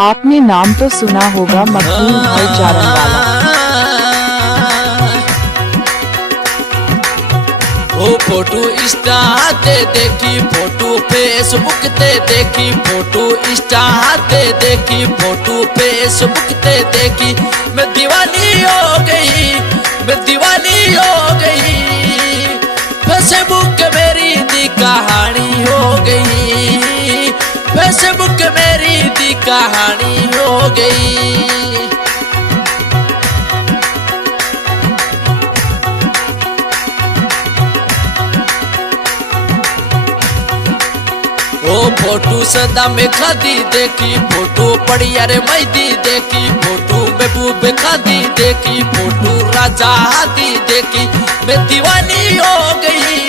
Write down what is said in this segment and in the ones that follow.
आपने नाम तो सुना होगा मखदूम भाई चारण वाला। ओ फोटो इंस्टा ते देखी, फोटो फेसबुक ते देखी, फोटो इंस्टा ते देखी, फोटो फेसबुक ते देखी, मैं दीवानी हो गई, मैं दीवानी हो गई। फेसबुक मेरी दी कहानी हो गई, फेसबुक मेरी दी कहानी हो गई। ओ फोटो सदा में खादी देखी, फोटो बढ़िया रे मैदी देखी, फोटो महबूब खादी देखी, फोटो राजा हादी देखी, मैं दीवानी हो गई,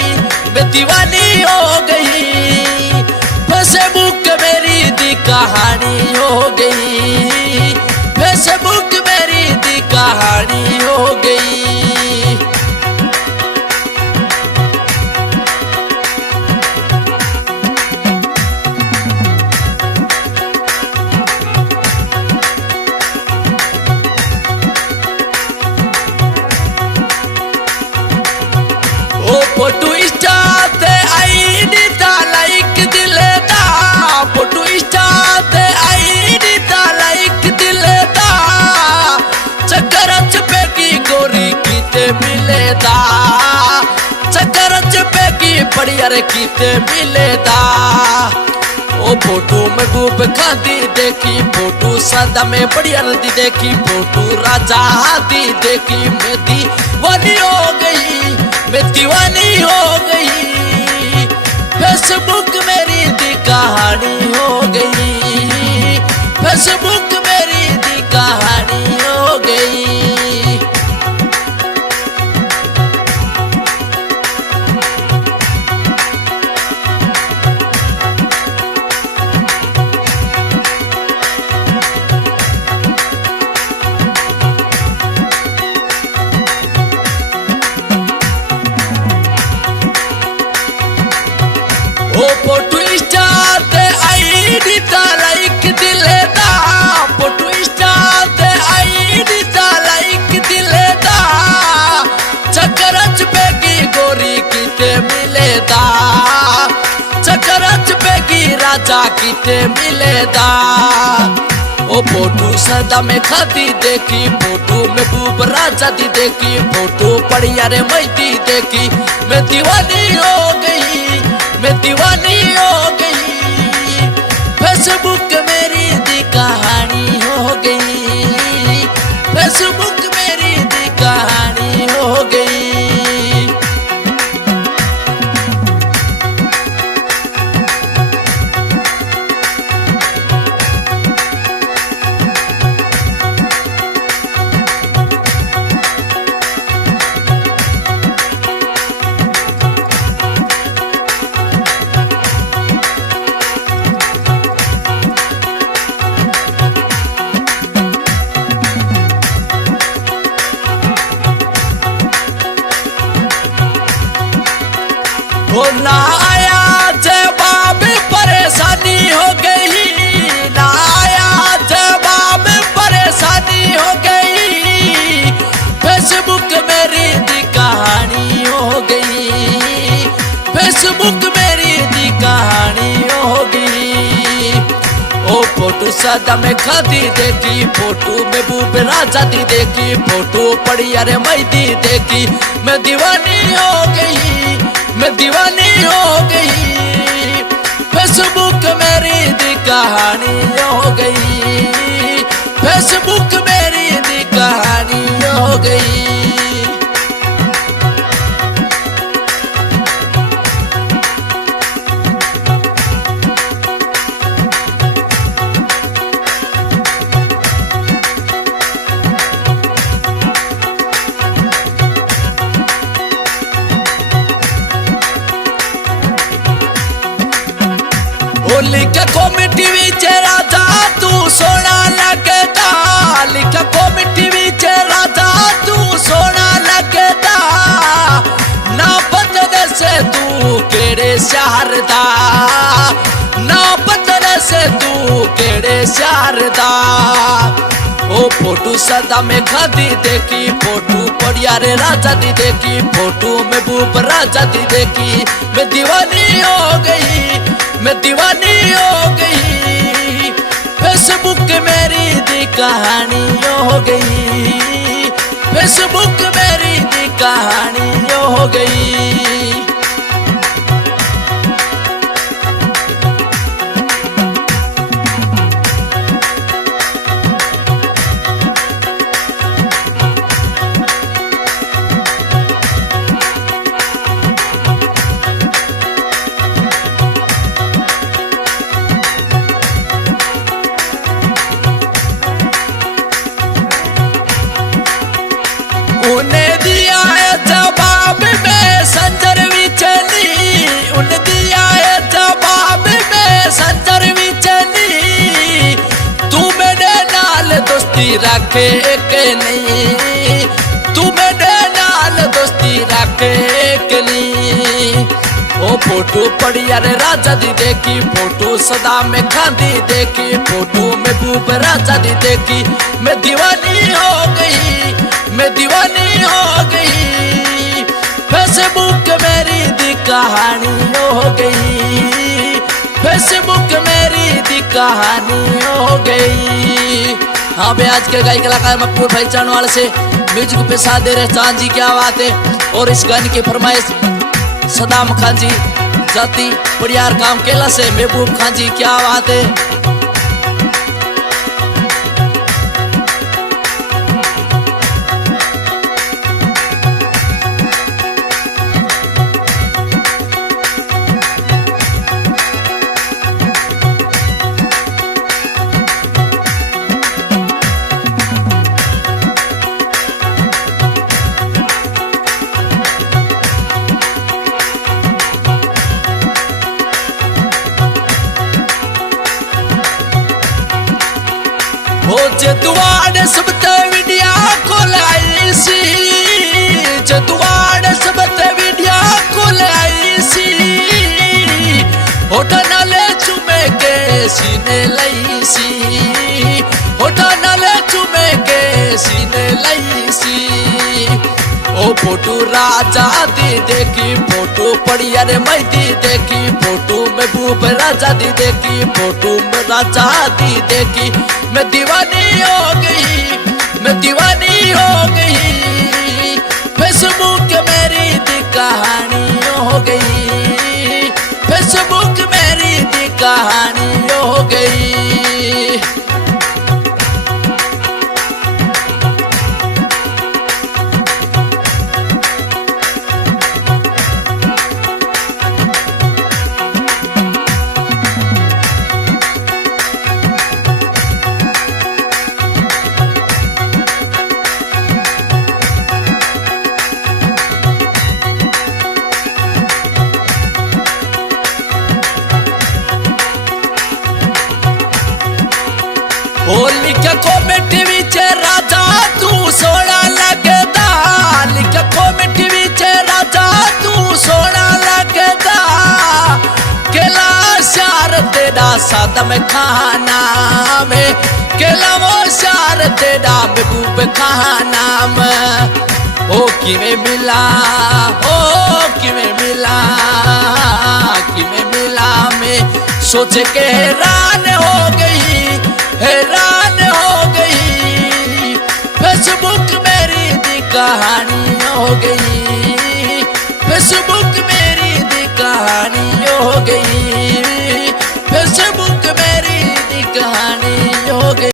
मैं दीवानी हो गई। फेसबुक मेरी दी कहानी हो गई, फेसबुक मेरी दी कहानी हो गई। फोटो इंस्टा ते आईडी दा लाइक दिले दा, फोटो इंस्टा ते आईडी दा लाइक दिले दा, चक्कर चपे की गोरी कीते मिले दा, चक्कर चपे की बढ़िया रे कीते मिले दा। ओ फोटो महबूब खादी देखी, फोटो सदा में बढ़िया दी देखी, फोटो राजा हादी देखी, मैं दीवानी हो गई, मैं दीवानी हो गई। फेसबुक मेरी दी कहानी हो गई, फेसबुक मेरी दी कहानी हो गई। ओ फोटो इंस्टा ते आईडी दा लाइक दिले दा, फोटो इंस्टा ते आईडी दा लाइक दिले दा, चक्कर चपे की गोरी कीते मिले दा, चक्कर चपे की राजा कीते मिले दा। ओ फोटो सदा में खादी देखी, फोटो महबूब राजा दी देखी, फोटो बढ़िया रे मैदी देखी, मैं दीवानी हो गई, मैं दीवानी हो गई। फेसबुक मेरी दी कहानी हो गई, फेसबुक मेरी दी कहानी हो गई। वो ना आया जवाब परेशानी हो गई, ना आया जवाब परेशानी हो गई। फेसबुक मेरी दी कहानी हो गई, फेसबुक मेरी दी कहानी हो गई। ओ फोटो सदा में खादी देखी, फोटो महबूब राजा दी देखी, फोटो बढ़िया रे मैदी देखी, मैं दीवानी हो गई, मैं दीवानी हो गई। फेसबुक मेरी दी कहानी हो गई, फेसबुक मेरी दी कहानी हो गई। लिखा कॉमेडी विच राजा तू सोना लगता, लिखा कॉमेडी विच राजा तू सोना लगता, ना पता से तू केड़े शहर दा, ना पता से तू केड़े शारदा ओ फोटो सदा में खादी देखी फोटो पड़िया रे राजा दी देखी फोटो में बूब राजा दी देखी मैं दीवानी हो गई मैं दीवानी हो गई फेसबुक मेरी दी कहानी हो गई फेसबुक मेरी दी कहानी हो गई। उन्हें दिया है जवाब में संजर भी चली उन्हें दिया है जवाब में संजर भी चली तू मेरे नाल दोस्ती रखे के नहीं तू मेरे नाल दोस्ती रखे के नहीं ओ फोटो पड़िया रे राजा दी देखी फोटो सदा में खांदी देखी फोटो में बूब राजा दी देखी मैं दीवानी हो गई मैं दीवानी हो गई फेसबुक मेरी दी कहानी हो गई फेसबुक मेरी दी कहानी हो गई। हाँ भाई आज के गायी कलाकार मकबूल भाई चांदवाल से म्यूजिक पे साथ दे रहे चांद जी क्या बात है। और इस गाने की फरमाइश सदाम खान जी जाती परियार काम केला से महबूब खान जी क्या बात है। हो जदुआड़ सब वीडिया खोलाई सी जदुआड़ सब वीडिया खोलाई सी होठ नाले चुमे के सीने लई सी होठ नाले चुमे के सीने लई सी ओ फोटो राजा दी देखी फोटो पड़िया रे मई दी देखी फोटो में बूब राजा दी देखी फोटो में राजा दी देखी मैं दीवानी हो गई मैं दीवानी हो गई फेसबुक मेरी दी कहानी हो गई फेसबुक मेरी दी कहानी हो गई। लिखा कॉमेंट विच राजा तू सोना लगदा लिखा कॉमेंट विच राजा तू सोना लगदा केला शार तेरा सादम खाना में केला वो शार तेरा महबूब खाना में ओ किवें मिला में सोच के हैरान हो गई हैरान हो गई फेसबुक मेरी दी कहानी हो गई फेसबुक